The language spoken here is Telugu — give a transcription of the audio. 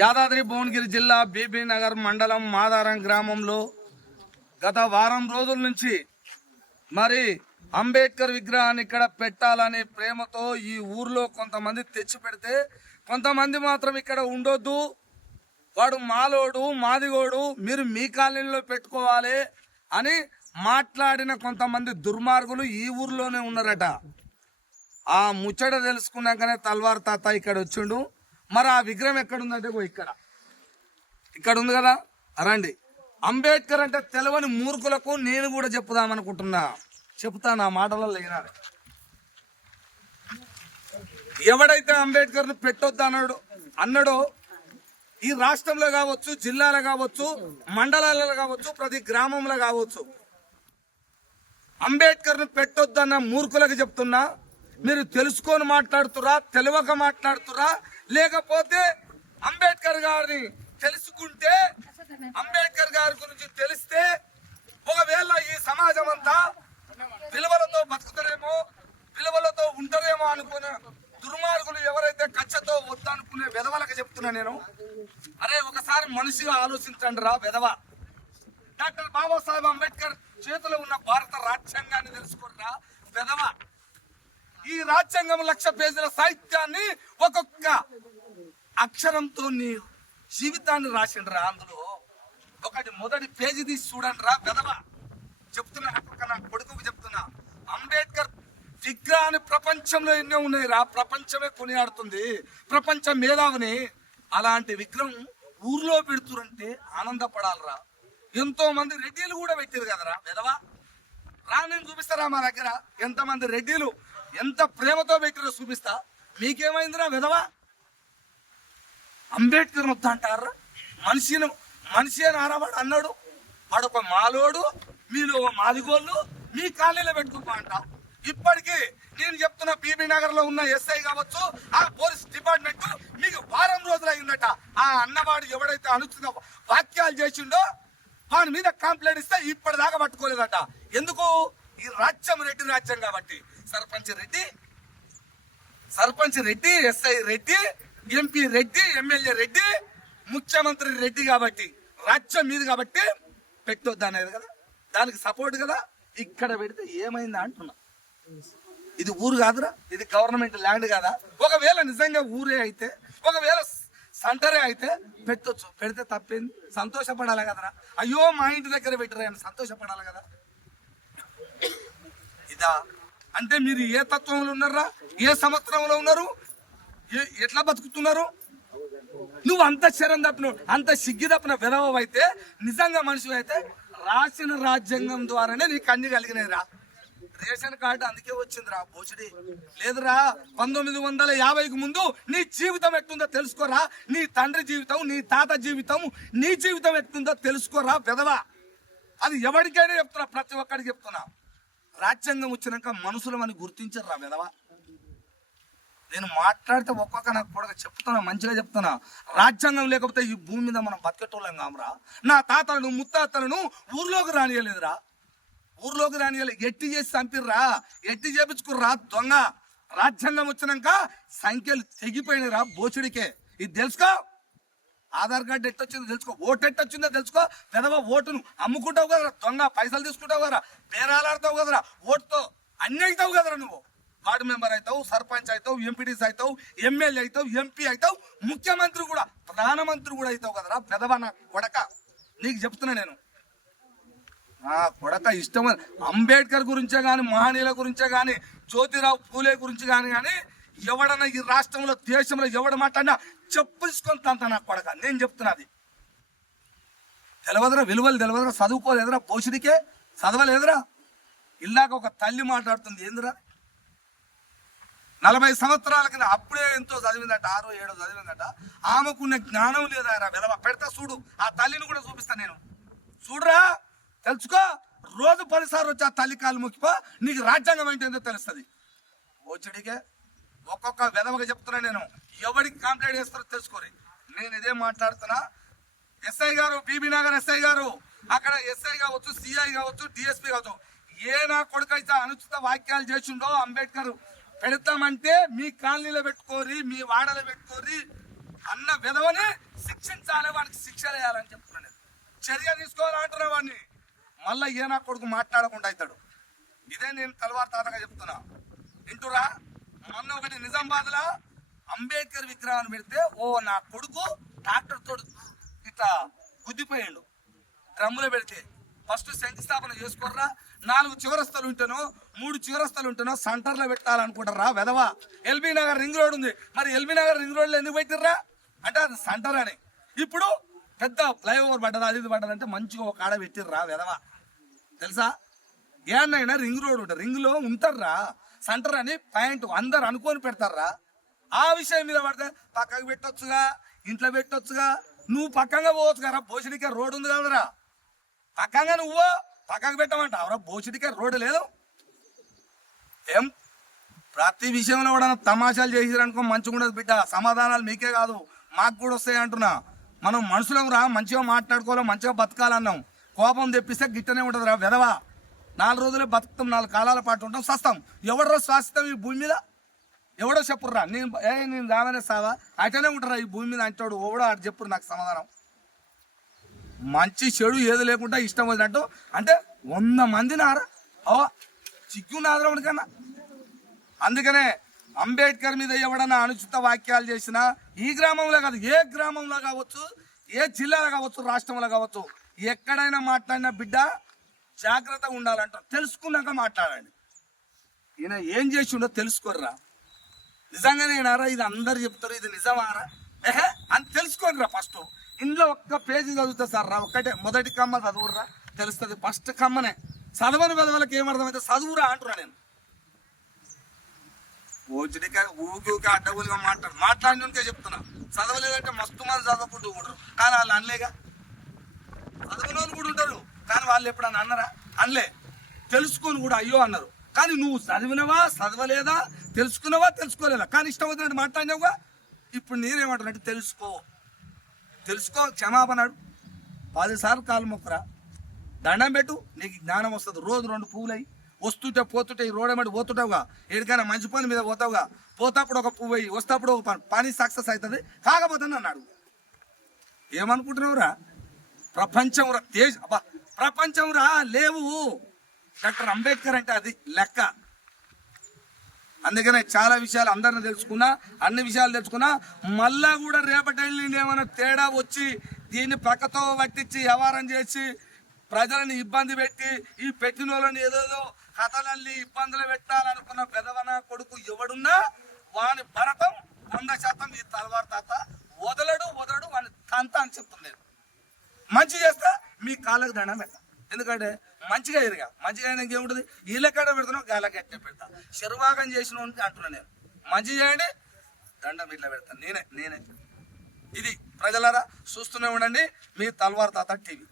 యాదాద్రి భువనగిరి జిల్లా బీబీ నగర్ మండలం మాదారం గ్రామంలో గత వారం రోజుల నుంచి మరి అంబేద్కర్ విగ్రహాన్ని ఇక్కడ పెట్టాలనే ప్రేమతో ఈ ఊర్లో కొంతమంది తెచ్చి పెడితే కొంతమంది మాత్రం ఇక్కడ ఉండొద్దు, వాడు మాలోడు మాదిగోడు, మీరు మీ కాలనీలో పెట్టుకోవాలి అని మాట్లాడిన కొంతమంది దుర్మార్గులు ఈ ఊర్లోనే ఉన్నారట. ఆ ముచ్చట తెలుసుకున్నాకనే తల్వార్ తాత ఇక్కడ వచ్చిండు. మరి ఆ విగ్రహం ఎక్కడుందంటే ఇక్కడ ఉంది కదా, రండి. అంబేద్కర్ అంటే తెలవని మూర్ఖులకు నేను కూడా చెప్పుదామనుకుంటున్నా. చెప్తా, నా మాటలలో లేనాడు. ఎవడైతే అంబేద్కర్ని పెట్టొద్దు అన్నాడో ఈ రాష్ట్రంలో కావచ్చు, జిల్లాలో కావచ్చు, మండలాలలో కావచ్చు, ప్రతి గ్రామంలో కావచ్చు, అంబేద్కర్ని పెట్టొద్దన్న మూర్ఖులకు చెప్తున్నా, మీరు తెలుసుకొని మాట్లాడుతురా, తెలియక మాట్లాడుతురా, లేకపోతే అంబేద్కర్ గారిని తెలుసుకుంటే, అంబేద్కర్ గారి గురించి తెలిస్తే ఒకవేళ ఈ సమాజం అంతా విలువలతో బతుకుతారేమో, విలువలతో ఉంటారేమో అనుకునే దుర్మార్గులు ఎవరైతే కచ్చతో వద్దనుకునే వెధవలకు చెప్తున్నా నేను. అరే ఒకసారి మనిషిగా ఆలోచించండి రా వెధవ. డాక్టర్ బాబాసాహెబ్ అంబేద్కర్ చేతిలో ఉన్న భారత రాజ్యాంగాన్ని తెలుసుకోరా వెధవ. ఈ రాజ్యాంగం 1,00,000 పేజీల సాహిత్యాన్ని ఒక్కొక్క అక్షరంతో నీ జీవితాన్ని రాసిండ్రా. అందులో మొదటి పేజీ తీసి చూడండి రా వెధవ. చెప్తున్నా, నా కొడుకుకు చెప్తున్నా, అంబేద్కర్ విగ్రహాన్ని ప్రపంచంలో ఎన్నో ఉన్నాయి రా, ప్రపంచమే కొనియాడుతుంది, ప్రపంచ మేధావిని. అలాంటి విగ్రహం ఊర్లో పెడుతురంటే ఆనందపడాలరా. ఎంతో మంది రెడ్డిలు కూడా పెట్టారు కదరా వెధవా. రా, నేను చూపిస్తారా మా దగ్గర ఎంతమంది రెడ్డిలు ఎంత ప్రేమతో పెట్టారో చూపిస్తా. మీకేమైందిరా వెధవా? అంబేద్కర్ వద్ద అంటారా? మనిషి అని ఆడవాడు అన్నాడు, వాడొక మాలోడు, మీరు మాదిగోళ్ళు, మీ కాలనీలో పెట్టుకో అంటావు. ఇప్పటికీ నేను చెప్తున్నా, బీబీ నగర్ లో ఉన్న ఎస్ఐ కావచ్చు, ఆ పోలీస్ డిపార్ట్మెంట్ మీకు వారం రోజులు అయిందట. ఆ అన్నవాడు ఎవడైతే అనుచిత వాక్యాలు చేసిండో వాడి మీద కంప్లైంట్ ఇస్తే ఇప్పటిదాకా పట్టుకోలేదట. ఎందుకు? ఈ రాజ్యం రెడ్డి రాజ్యం కాబట్టి. Sarpanch Reddy, SI Reddy, MP Reddy, MLA Reddy, ముఖ్యమంత్రి రెడ్డి కాబట్టి రాజ్యం మీద కాబట్టి పెట్టొద్దు అనేది కదా, దానికి సపోర్ట్ కదా. ఇక్కడ పెడితే ఏమైందా అంటున్నా. ఇది ఊరు కాదురా, ఇది గవర్నమెంట్ ల్యాండ్ కదా. ఒకవేళ నిజంగా ఊరే అయితే, ఒకవేళ సెంటరే అయితే పెట్టొచ్చు, పెడితే తప్పేంది? సంతోషపడాలి కదరా. అయ్యో మా ఇంటి దగ్గర పెట్టరా అని సంతోషపడాలి కదా. ఇదా అంటే మీరు ఏ తత్వంలో ఉన్నారా, ఏ సంవత్సరంలో ఉన్నారు, ఎట్లా బతుకుతున్నారు? నువ్వు అంత శరం తప్పిన, అంత సిగ్గి తప్పిన విధవ అయితే, నిజంగా మనిషి అయితే రాసిన రాజ్యాంగం ద్వారానే నీకు అన్ని కలిగినాయిరా. రేషన్ కార్డు అందుకే వచ్చిందిరా బోచుడి. లేదురా, 1950కు ముందు నీ జీవితం ఎట్టుందో తెలుసుకోరా. నీ తండ్రి జీవితం, నీ తాత జీవితం, నీ జీవితం ఎట్టుందో తెలుసుకోరా వెధవా. అది ఎవరికైనా చెప్తున్నా, ప్రతి ఒక్కడికి చెప్తున్నా. రాజ్యాంగం వచ్చినాక మనుషులమని గుర్తించరా వెధవా. నేను మాట్లాడితే ఒక్కొక్క నాకు కూడా చెప్తున్నా, మంచిగా చెప్తున్నా. రాజ్యాంగం లేకపోతే ఈ భూమి మీద మనం బతికేటోళ్ళం కామరా. నా తాతలను ముత్తాతలను ఊర్లోకి రానియలేదురా, ఊర్లోకి రానియలే. ఎట్టి చేసి చంపిర్రా, ఎట్టి చేపించుకుర్రా దొంగ. రాజ్యాంగం వచ్చినాక సంఖ్యలు తెగిపోయినరా బోచుడికే. ఇది తెలుసుకో. ఆధార్ కార్డు ఎట్టొచ్చిందో తెలుసుకో, ఓటు ఎట్టొచ్చిందో తెలుసుకో. పెదవ ఓటును అమ్ముకుంటావు కదరా దొంగ, పైసలు తీసుకుంటావు కదరా, బేరాలాడతావు కదరా, ఓటుతో అన్ని అవుతావు కదరా. నువ్వు వార్డు మెంబర్ అవుతావు, సర్పంచ్ అవుతావు, ఎంపీటీసీ అవుతావు, ఎమ్మెల్యే అవుతావు, ఎంపీ అవుతావు, ముఖ్యమంత్రి కూడా, ప్రధానమంత్రి కూడా అవుతావు కదరా పెదవ. నా కొడక నీకు చెప్తున్నా నేను, నా కొడక ఇష్టం. అంబేద్కర్ గురించే కానీ, మహనీయుల గురించే కానీ, జ్యోతిరావు పూలే గురించి కానీ ఎవడన్నా ఈ రాష్ట్రంలో, దేశంలో ఎవడు మాట్లాడినా చెప్పుకొని తంత నా కొడక. నేను చెప్తున్నది తెలవదురా, విలువలు తెలవదురా, చదువుకోలేదురా, పోషడికే చదవలేదురా. ఇలాగ ఒక తల్లి మాట్లాడుతుంది ఏందిరా. 40 సంవత్సరాల కింద అప్పుడే ఎంతో చదివిందట, 6, 7 చదివిందట. ఆమెకున్న జ్ఞానం లేదా వెలవ. పెడతా చూడు, ఆ తల్లిని కూడా చూపిస్తా నేను. చూడరా, తెలుసుకో. రోజు 10 సార్లు వచ్చి ఆ తల్లి కాలు మొక్కిపో, నీకు రాజ్యాంగం ఏంటో తెలుస్తుంది. ఓచడికే ఒక్కొక్క వెధవగా చెప్తున్నా నేను. ఎవరికి కంప్లైంట్ చేస్తారో తెలుసుకోరి. నేను ఇదే మాట్లాడుతున్నా. ఎస్ఐ గారు, బీబీ నగర్ ఎస్ఐ గారు, అక్కడ ఎస్ఐ కావచ్చు, సిఐ కావచ్చు, డిఎస్పీ కావచ్చు, ఏ నా కొడుకైతే అనుచిత వాక్యాలు చేసిండో అంబేద్కర్ పెడతామంటే మీ కాలనీలో పెట్టుకోరి, మీ వాడలో పెట్టుకోరి అన్న విధవని శిక్షించాలి, వాడికి శిక్ష వేయాలని చెప్తున్నాను నేను. చర్య తీసుకోవాలంటున్నా వాడిని. మళ్ళీ ఏ నా కొడుకు మాట్లాడకుండా అవుతాడు. ఇదే నేను తలవారు తాతగా చెప్తున్నా. వింటురా, మొన్న ఒకటి నిజామాబాద్లో అంబేద్కర్ విగ్రహాన్ని పెడితే నా కొడుకు ట్రాక్టర్ తోడు ఇట్లా గుద్దిపోయాడు. డ్రమ్ములో పెడితే ఫస్ట్ శంకుస్థాపన చేసుకోర్రా. 4 చివరస్తలు ఉంటేనో 3 చివరస్తలు ఉంటేనో సెంటర్లో పెట్టాలనుకుంటారా వెధవా. ఎల్బీ నగర్ రింగ్ రోడ్ ఉంది, మరి ఎల్బీ నగర్ రింగ్ రోడ్లో ఎందుకు పెట్టిర్రా అంటే అది సెంటర్ అని. ఇప్పుడు పెద్ద ఫ్లైఓవర్ పడ్డది, అది పడ్డదంటే మంచిగా ఒక ఆడ పెట్టిర్రా వెధవా. తెలుసా, ఏమన్నా రింగ్ రోడ్ ఉంటుంది, రింగ్లో ఉంటారా సెంటర్ అని పాయింట్ అందరు అనుకొని పెడతారా. ఆ విషయం మీద పడితే పక్కకు పెట్టొచ్చుగా, ఇంట్లో పెట్టొచ్చుగా, నువ్వు పక్కంగా పోవచ్చు కదా. భోషడికే రోడ్ ఉంది కదరా, పక్కంగా నువ్వు పక్కకు పెట్టమంటావురా. భోషడికే రోడ్డు లేదు. ఏం ప్రతి విషయంలో కూడా తమాషాలు చేసిరనుకో మంచిగా ఉండదు బిడ్డ. సమాధానాలు మీకే కాదు మాకు కూడా వస్తాయి అంటున్నా. మనం మనుషులం రా, మంచిగా మాట్లాడుకోవాలి, మంచిగా బతకాలన్నాం. కోపం తెప్పిస్తే గిట్టనే ఉంటుంది రా వెధవా. 4 రోజులే బతుకుతాం, 4 కాలాల పాటు ఉంటాం, సస్తాం. ఎవడో శ్వాసిస్తాం ఈ భూమి మీద? ఎవడో చెప్పుర్రా. నేను రావనే సావా అటనే ఉంటారా ఈ భూమి మీద అంటాడు. ఎవడో అటు చెప్పురు నాకు సమాధానం. మంచి చెడు ఏది లేకుండా ఇష్టం వచ్చినట్టు అంటే 100 మంది నారా చిక్కు నాదరవుడి కన్నా. అందుకనే అంబేద్కర్ మీద ఎవడన్నా అనుచిత వాక్యాలు చేసినా ఈ గ్రామంలో కాదు, ఏ గ్రామంలో కావచ్చు, ఏ జిల్లాలో కావచ్చు, రాష్ట్రంలో కావచ్చు, ఎక్కడైనా మాట్లాడినా బిడ్డ జాగ్రత్తగా ఉండాలంట. తెలుసుకున్నాక మాట్లాడండి. ఈయన ఏం చేసి ఉండో తెలుసుకోర్రా. నిజంగానేనారా ఇది అందరు చెప్తారు, ఇది నిజమారా అని తెలుసుకోండిరా. ఫస్ట్ ఇంట్లో ఒక్క పేజీ చదువుతా సార్ రా, ఒక్కటే మొదటి కమ్మ చదువురా తెలుస్తుంది. ఫస్ట్ కమ్మనే చదవని పెదవులకు ఏమర్థమైతే చదువురా అంటున్నా నేను. ఓచిడిగా ఊకి అడ్డగోలుగా మాట్లాడినకే చెప్తున్నా. చదవలేదంటే మస్తు మంది చదవకుంటూ ఉంటారు, కానీ వాళ్ళు అనలేగా. చదవని వాళ్ళు కూడా ఉంటారు, కానీ వాళ్ళు ఎప్పుడన్నా అన్నారా? అనలే. తెలుసుకొని కూడా అయ్యో అన్నారు. కానీ నువ్వు చదివినవా, చదవలేదా, తెలుసుకున్నావా, తెలుసుకోలేదా, కానీ ఇష్టం వచ్చినట్టు మాట్లాడినావుగా. ఇప్పుడు నేనేమంటానంటే తెలుసుకో, క్షమాపణాడు. 10 సార్లు కాలు మొక్కరా, దండం పెట్టు, నీకు జ్ఞానం వస్తుంది. రోజు 2 పువ్వులు అయ్యి వస్తుంటే పోతుంటే ఈ రోడ్ ఏమంటే పోతుంటావుగా, ఎక్కడికైనా మంచి పని మీద పోతావుగా, పోతప్పుడు ఒక పువ్వు అయ్యి వస్తప్పుడు ఒక పని సక్సెస్ అవుతుంది. కాకపోతే అన్నాడు ఏమనుకుంటున్నావురా? ప్రపంచం రా లేవు. డాక్టర్ అంబేద్కర్ అంటే అది లెక్క. అందుకనే చాలా విషయాలు అందరిని తెలుసుకున్నా, అన్ని విషయాలు తెలుసుకున్నా. మళ్ళా కూడా రేపటి ఏమైనా తేడా వచ్చి దీన్ని పక్కతో పట్టించి వ్యవహారం చేసి ప్రజలను ఇబ్బంది పెట్టి ఈ పెట్టిన వాళ్ళని ఏదేదో కథలల్లి ఇబ్బందులు పెట్టాలనుకున్న పెదవన కొడుకు ఎవడున్నా వాని భరతం 100% ఈ తలవారు తాత వదలడు వాని తంత అని చెప్తుంది. మంచి చేస్తా మీ కాళ్ళకు దండం పెడతా. ఎందుకంటే మంచిగా ఎదిగా, మంచిగా అయినాక ఏముంటుంది, వీళ్ళకెడ పెడతానో గాళ్ళకెట్టే పెడతా. శర్వాగం చేసిన అంటున్నా నేను. మంచి చేయండి, దండం ఇట్లా పెడతాను నేనే. ఇది ప్రజలారా చూస్తూనే ఉండండి మీ తలవారు తాత టీవీ.